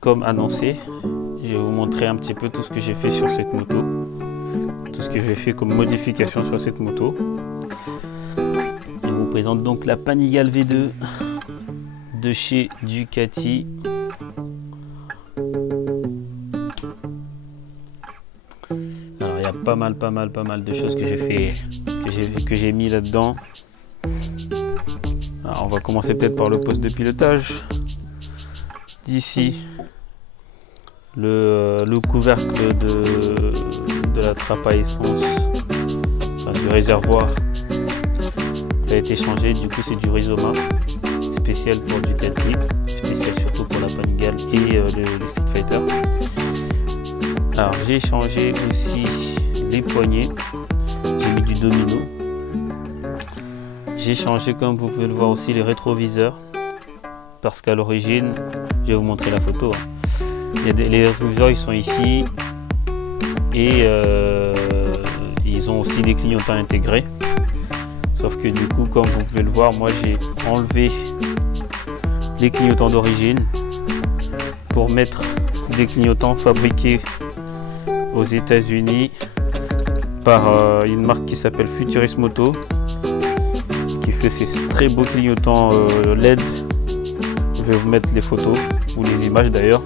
comme annoncé, je vais vous montrer un petit peu tout ce que j'ai fait sur cette moto. Tout ce que j'ai fait comme modification sur cette moto. Je vous présente donc la Panigale V2 de chez Ducati. Alors il y a pas mal de choses que j'ai fait, que j'ai mis là-dedans. Alors on va commencer peut-être par le poste de pilotage. D'ici le couvercle de la trappe à essence, enfin, du réservoir, ça a été changé. Du coup c'est du Rizoma spécial pour Ducati, spécial surtout pour la Panigale et le Street Fighter. Alors j'ai changé aussi les poignées, j'ai mis du domino. J'ai changé, comme vous pouvez le voir, aussi les rétroviseurs, parce qu'à l'origine, je vais vous montrer la photo, hein. Les rétroviseurs ils sont ici et ils ont aussi des clignotants intégrés, sauf que du coup, comme vous pouvez le voir, moi j'ai enlevé les clignotants d'origine pour mettre des clignotants fabriqués aux États-Unis par une marque qui s'appelle Futurismoto, qui fait ces très beaux clignotants LED. Je vais vous mettre les photos ou les images d'ailleurs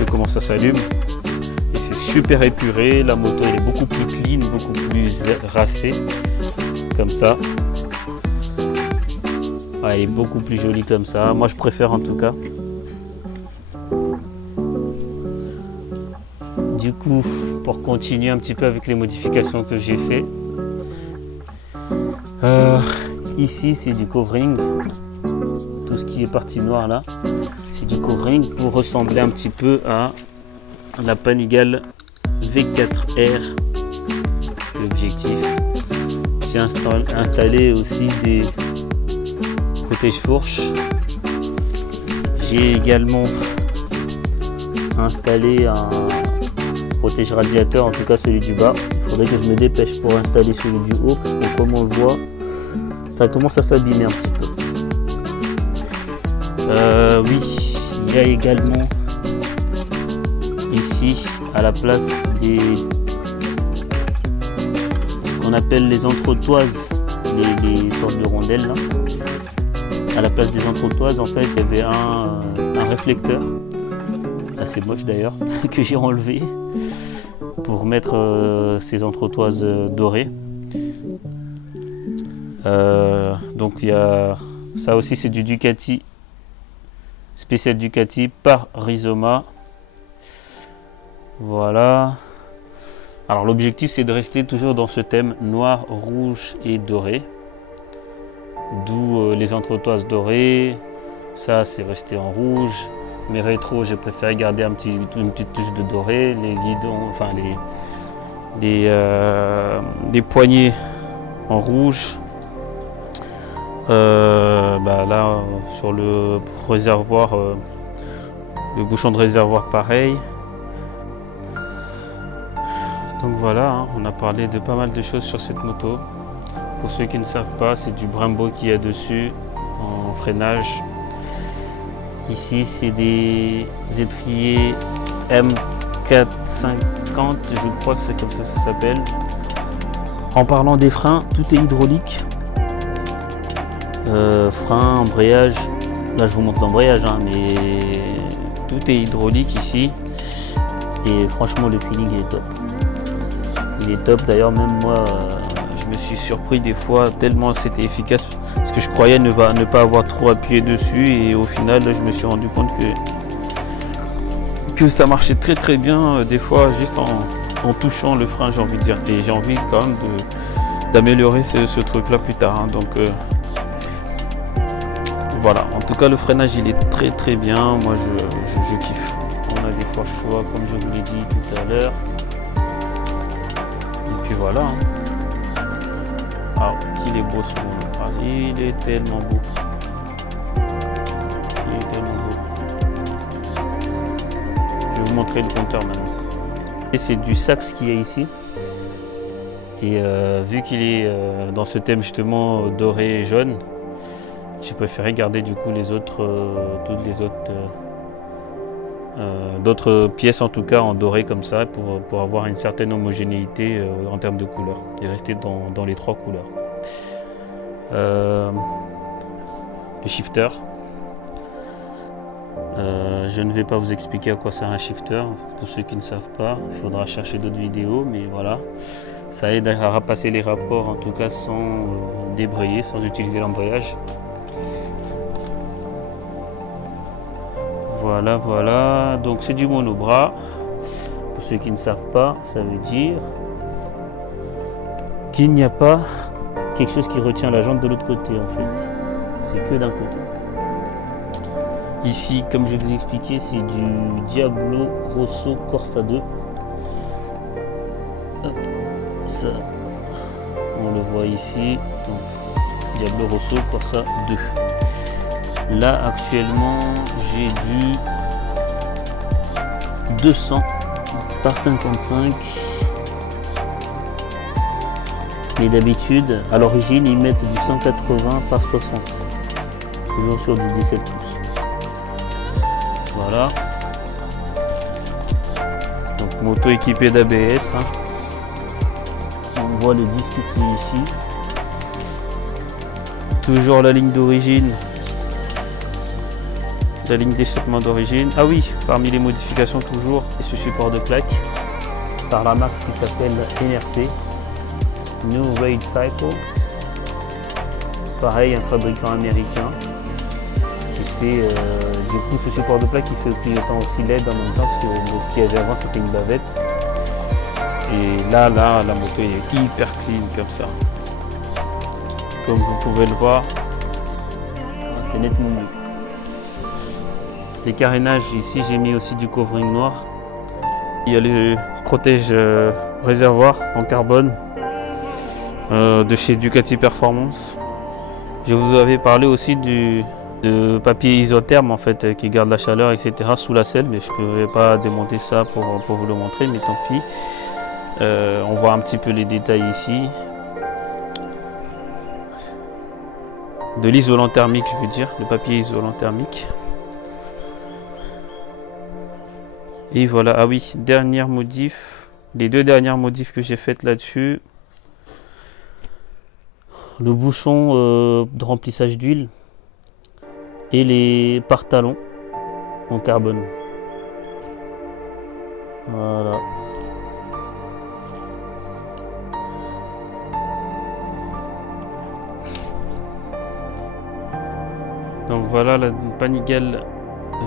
de comment ça s'allume, et c'est super épuré. La moto elle est beaucoup plus clean, beaucoup plus racée comme ça. Ouais, elle est beaucoup plus jolie comme ça, moi je préfère en tout cas. Du coup, pour continuer un petit peu avec les modifications que j'ai fait, ici c'est du covering, tout ce qui est partie noire là, c'est du covering pour ressembler un petit peu à la Panigale V4R. L'objectif, j'ai installé aussi des protège-fourches. J'ai également installé un protège-radiateur, en tout cas celui du bas. Il faudrait que je me dépêche pour installer celui du haut, parce que comme on le voit, ça commence à s'abîmer un petit peu. Oui, il y a également ici, à la place des ce qu'on appelle les entretoises, les sortes de rondelles là, à la place des entretoises, en fait, il y avait un réflecteur, assez moche d'ailleurs, que j'ai enlevé pour mettre ces entretoises dorées. Donc il y a ça aussi, c'est du Ducati, spécial Ducati par Rizoma. Voilà. Alors l'objectif c'est de rester toujours dans ce thème noir, rouge et doré, d'où les entretoises dorées. Ça c'est resté en rouge. Mes rétros, j'ai préféré garder une petite touche de doré. Les guidons, enfin les poignées en rouge. Là sur le réservoir, le bouchon de réservoir pareil. Donc voilà, hein, on a parlé de pas mal de choses sur cette moto. Pour ceux qui ne savent pas, c'est du Brembo qu'il y a dessus en freinage. Ici c'est des étriers M450, je crois que c'est comme ça que ça s'appelle. En parlant des freins, tout est hydraulique. Frein, embrayage, là je vous montre l'embrayage, hein, mais tout est hydraulique ici. Et franchement le feeling il est top. Il est top, d'ailleurs même moi je me suis surpris des fois tellement c'était efficace, parce que je croyais ne pas avoir trop appuyé dessus, et au final je me suis rendu compte que ça marchait très bien, des fois juste en touchant le frein, j'ai envie de dire. Et j'ai envie quand même d'améliorer ce truc là plus tard, hein, donc voilà, en tout cas le freinage il est très bien, moi je kiffe. On a des fois choix comme je vous l'ai dit tout à l'heure. Et puis voilà, hein. Ah, qu'il est beau ce monde. Ah, il est tellement beau. Il est tellement beau. Je vais vous montrer le compteur maintenant. Et c'est du Sachs qu'il y a ici. Et vu qu'il est dans ce thème justement doré et jaune, j'ai préféré garder du coup les autres, toutes les autres d'autres pièces en tout cas en doré comme ça pour avoir une certaine homogénéité en termes de couleurs et rester dans les trois couleurs. Le shifter. Je ne vais pas vous expliquer à quoi sert un shifter. Pour ceux qui ne savent pas, il faudra chercher d'autres vidéos, mais voilà. Ça aide à repasser les rapports en tout cas sans débrayer, sans utiliser l'embrayage. Voilà, voilà. Donc c'est du monobras. Pour ceux qui ne savent pas, ça veut dire qu'il n'y a pas quelque chose qui retient la jambe de l'autre côté en fait. C'est que d'un côté. Ici, comme je vous ai expliqué, c'est du Diablo Rosso Corsa 2. Hop, ça, on le voit ici. Donc, Diablo Rosso Corsa 2. Là, actuellement, j'ai du 200 par 55. Mais d'habitude, à l'origine, ils mettent du 180 par 60. Toujours sur du 17 pouces. Voilà. Donc moto équipée d'ABS. Hein. On voit le disque qui est ici. Toujours la ligne d'origine. La ligne d'échappement d'origine. Ah oui, parmi les modifications toujours, ce support de plaque par la marque qui s'appelle NRC. New Raid Cycle. Pareil, un fabricant américain. Fait, du coup ce support de plaque qui fait au clignotant aussi LED en même temps parce que ce qu'il y avait avant c'était une bavette et là la moto est hyper clean comme ça, comme vous pouvez le voir, c'est nettement mieux. Les carénages ici j'ai mis aussi du covering noir, il y a le protège réservoir en carbone de chez Ducati Performance. Je vous avais parlé aussi de papier isotherme en fait qui garde la chaleur etc sous la selle, mais je ne vais pas démonter ça pour vous le montrer, mais tant pis. On voit un petit peu les détails ici de l'isolant thermique, je veux dire le papier isolant thermique. Et voilà, ah oui, dernière modif, les deux dernières modifs que j'ai faites là-dessus, le bouchon de remplissage d'huile et les pare-talons en carbone. Voilà. Donc voilà la Panigale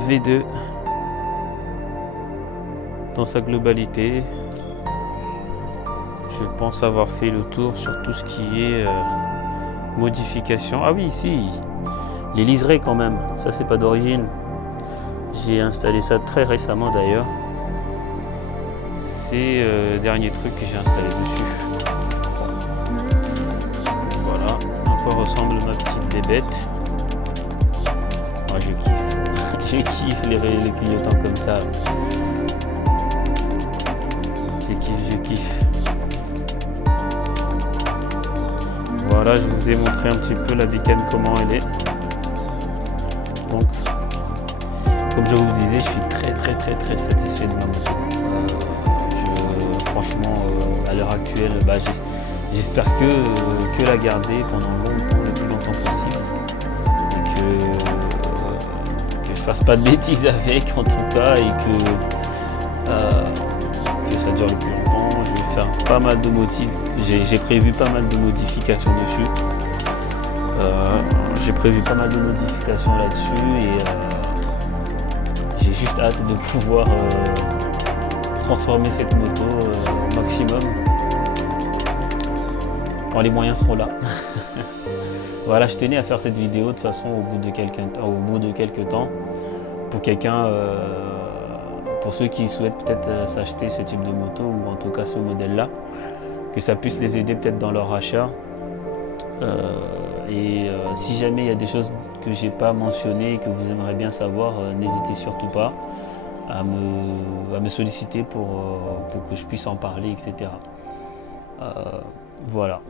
V2 dans sa globalité. Je pense avoir fait le tour sur tout ce qui est modification. Ah oui, ici les liserés quand même, ça c'est pas d'origine. J'ai installé ça très récemment d'ailleurs. C'est le dernier truc que j'ai installé dessus. Voilà, à quoi ressemble ma petite bébête. Moi je kiffe. Je kiffe les clignotants comme ça. Je kiffe, je kiffe. Voilà, je vous ai montré un petit peu la bécane comment elle est. Donc, comme je vous disais, je suis très satisfait de ma moto. Franchement, à l'heure actuelle, j'espère que la garder pendant le plus longtemps possible et que je fasse pas de bêtises avec en tout cas et que ça dure le plus longtemps. Je vais faire pas mal de motifs. J'ai prévu pas mal de modifications dessus. J'ai prévu pas mal de modifications là-dessus et j'ai juste hâte de pouvoir transformer cette moto au maximum quand les moyens seront là. Voilà, je tenais à faire cette vidéo de toute façon au bout de quelques temps pour quelqu'un, pour ceux qui souhaitent peut-être s'acheter ce type de moto ou en tout cas ce modèle-là, que ça puisse les aider peut-être dans leur achat. Si jamais il y a des choses que j'ai pas mentionnées et que vous aimeriez bien savoir, n'hésitez surtout pas à me solliciter pour que je puisse en parler, etc. Voilà.